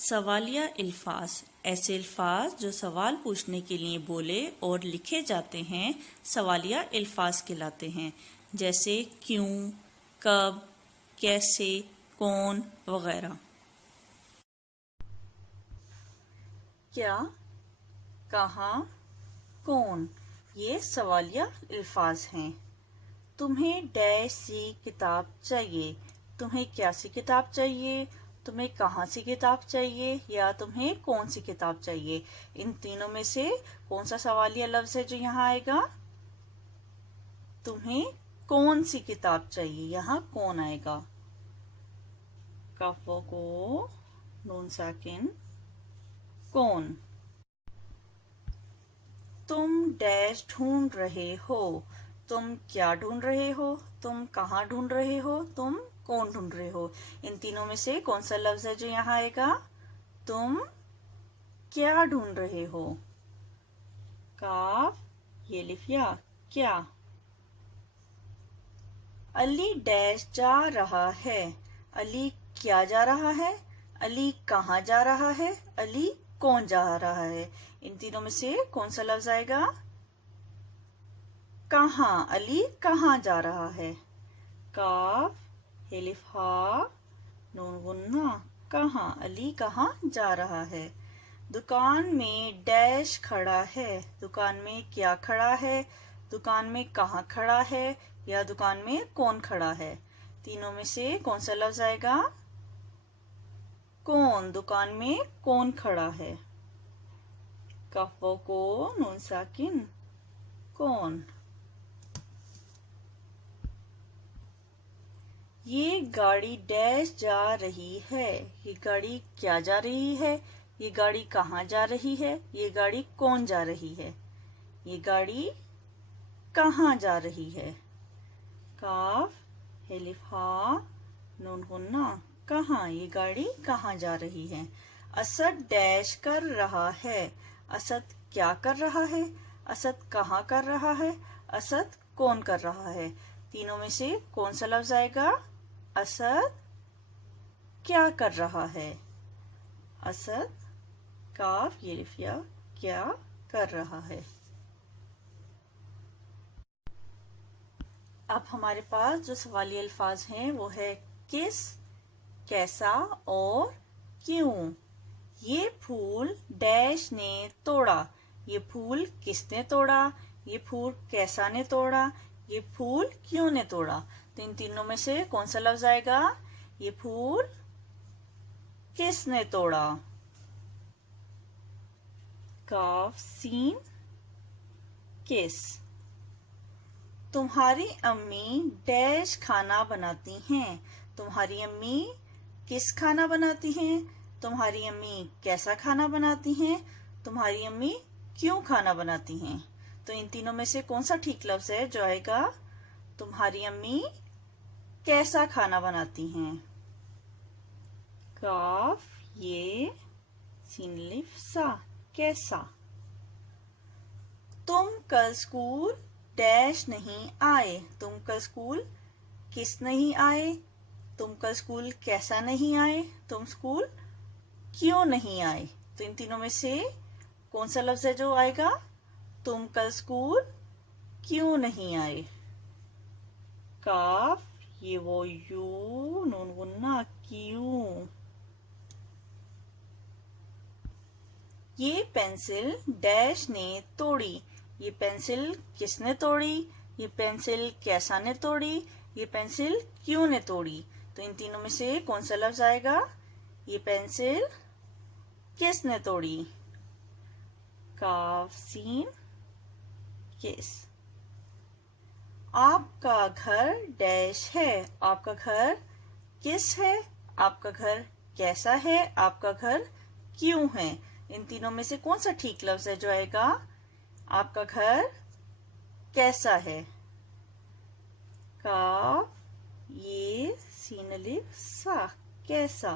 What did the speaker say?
सवालिया अल्फाज ऐसे अल्फाज जो सवाल पूछने के लिए बोले और लिखे जाते हैं सवालिया अल्फाज कहलाते हैं, जैसे क्यों, कब, कैसे, कौन वगैरह। क्या, कहाँ, कौन, ये सवालिया अल्फाज हैं। तुम्हें डैश सी किताब चाहिए, तुम्हें क्या सी किताब चाहिए, तुम्हें कहाँ सी किताब चाहिए या तुम्हें कौन सी किताब चाहिए। इन तीनों में से कौन सा सवालिया लफ्ज है जो यहाँ आएगा? तुम्हें कौन सी किताब चाहिए, यहाँ कौन आएगा। कफ को नून साकिन कौन। तुम डैश ढूंढ रहे हो, तुम क्या ढूंढ रहे हो, तुम कहाँ ढूंढ रहे हो, तुम कौन ढूंढ रहे हो। इन तीनों में से कौन सा लफ्ज है जो यहाँ आएगा? तुम क्या ढूंढ रहे हो। काफ ये लिफिया क्या। अली डैश जा रहा है, अली क्या जा रहा है, अली कहाँ जा रहा है, अली कौन जा रहा है। इन तीनों में से कौन सा लफ्ज आएगा? कहाँ, अली कहाँ जा रहा है। काफ हेलिफ हा नून गुन्ना कहाँ, अली कहाँ जा रहा है। दुकान में डैश खड़ा है, दुकान में क्या खड़ा है, दुकान में कहाँ खड़ा है या दुकान में कौन खड़ा है। तीनों में से कौन सा लफ्ज आएगा? कौन, दुकान में कौन खड़ा है। कफो को नून साकिन कौन। ये गाड़ी डैश जा रही है, ये गाड़ी क्या जा रही है, ये गाड़ी कहाँ जा रही है, ये गाड़ी कौन जा रही है। ये गाड़ी कहाँ जा रही है। काफ हेलिफ हा नून गुन्ना कहाँ, ये गाड़ी कहाँ जा रही है। असद डैश कर रहा है, असद क्या कर रहा है, असद कहाँ कर रहा है, असद कौन कर रहा है। तीनों में से कौन सा लफ्ज आएगा? असद क्या कर रहा है। असद काफ ये लिफिया क्या कर रहा है। अब हमारे पास जो सवाली अल्फाज हैं वो है किस, कैसा और क्यों। ये फूल डैश ने तोड़ा, ये फूल किसने तोड़ा, ये फूल कैसा ने तोड़ा, ये फूल क्यों ने तोड़ा। तो इन तीनों में से कौन सा लफ्ज आएगा? ये फूल किसने तोड़ा। काफ सीन किस। तुम्हारी अम्मी डैश खाना बनाती हैं, तुम्हारी अम्मी किस खाना बनाती हैं, तुम्हारी अम्मी कैसा खाना बनाती हैं, तुम्हारी अम्मी क्यों खाना बनाती हैं। तो इन तीनों में से कौन सा ठीक लफ्ज है जो आएगा? तुम्हारी अम्मी कैसा खाना बनाती हैं। काफ ये सीन लिफ सा कैसा। तुम कल स्कूल डैश नहीं आए, तुम कल स्कूल किस नहीं आए, तुम कल स्कूल कैसा नहीं आए, तुम स्कूल क्यों नहीं आए। तो इन तीनों में से कौन सा लफ्ज है जो आएगा? तुम कल स्कूल क्यों नहीं आए। काफ ये वो यू नून गुन्ना क्यों। ये पेंसिल डैश ने तोड़ी, ये पेंसिल किसने तोड़ी, ये पेंसिल कैसा ने तोड़ी, ये पेंसिल क्यों ने तोड़ी। तो इन तीनों में से कौन सा लफ्ज आएगा? ये पेंसिल किसने तोड़ी। काफ सीन किस। आपका घर डैश है, आपका घर किस है, आपका घर कैसा है, आपका घर क्यों है। इन तीनों में से कौन सा ठीक लफ्ज है जो आएगा? आपका घर कैसा है। काफ ये सीन अलिफ सा कैसा।